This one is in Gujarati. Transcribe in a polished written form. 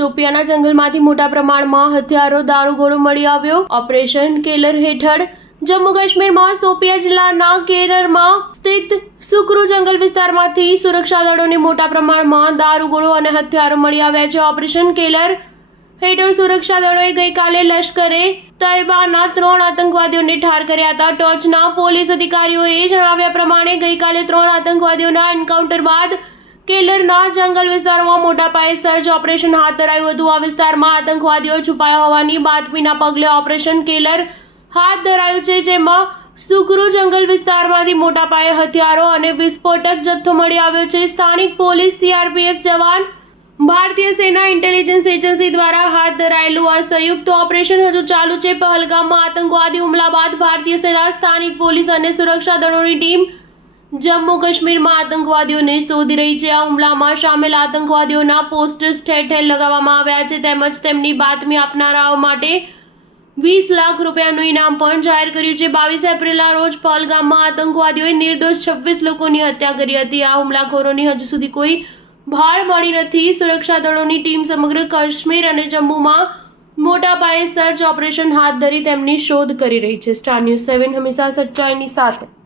ચોપિયાના જંગલમાંથી મોટા પ્રમાણમાં હથિયારો દારૂગોળો મળી આવ્યો। ઓપરેશન કેલર હેઠળ જમ્મુ કાશ્મીરમાં શોપિયા જિલ્લાના કેરરમાં સ્થિત સુકરુ જંગલ વિસ્તારમાંથી સુરક્ષા દળોને મોટા પ્રમાણમાં દારૂગોળો અને હથિયારો મળી આવ્યા છે। ઓપરેશન કેલર હેઠળ સુરક્ષા દળોએ ગઈકાલે લશ્કરે તૈયબાના 3 આતંકવાદીઓને ઠાર કર્યા હતા। ટોચના પોલીસ અધિકારીઓએ જણાવ્યા પ્રમાણે ગઈકાલે 3 આતંકવાદીઓના એન્કાઉન્ટર બાદ કેલરના જંગલ વિસ્તારમાં મોટા પાયે સર્ચ ઓપરેશન હાથ ધરાયું હતું। આ વિસ્તારમાં આતંકવાદીઓ છુપાયા હોવાની બાતમીના પગલે ઓપરેશન કેલર હાથ ધરાયું છે, જેમાં સુકરુ જંગલ વિસ્તારમાંથી મોટા પાયે હથિયારો અને વિસ્ફોટક જથ્થો મળી આવ્યો છે। સ્થાનિક પોલીસ, સીઆરપીએફ જવાન, ભારતીય સેના ઇન્ટેલિજન્સ એજન્સી દ્વારા હાથ ધરાયેલું આ સંયુક્ત ઓપરેશન હજુ ચાલુ છે। પહલગામમાં આતંકવાદી હુમલા બાદ ભારતીય સેના, સ્થાનિક પોલીસ અને સુરક્ષા દળોની ટીમ જમ્મુ કાશ્મીરમાં આતંકવાદીઓને શોધી રહી છે। આ હુમલામાં સામેલ આતંકવાદીઓના પોસ્ટર્સ ઠેર ઠેર લગાવવામાં આવ્યા છે, તેમજ તેમની બાતમી આપનારાઓ માટે 20 લાખ રૂપિયાનું ઇનામ પણ જાહેર કર્યું છે। 22 એપ્રિલના રોજ પહલગામમાં આતંકવાદીઓએ નિર્દોષ 26 લોકોની હત્યા કરી હતી। આ હુમલાખોરોની હજુ સુધી કોઈ ભાળ મળી નથી। સુરક્ષા દળોની ટીમ સમગ્ર કાશ્મીર અને જમ્મુમાં મોટા પાયે સર્ચ ઓપરેશન હાથ ધરી તેમની શોધ કરી રહી છે। સ્ટાર ન્યૂઝ 7 હંમેશા સચ્ચાઈની સાથે।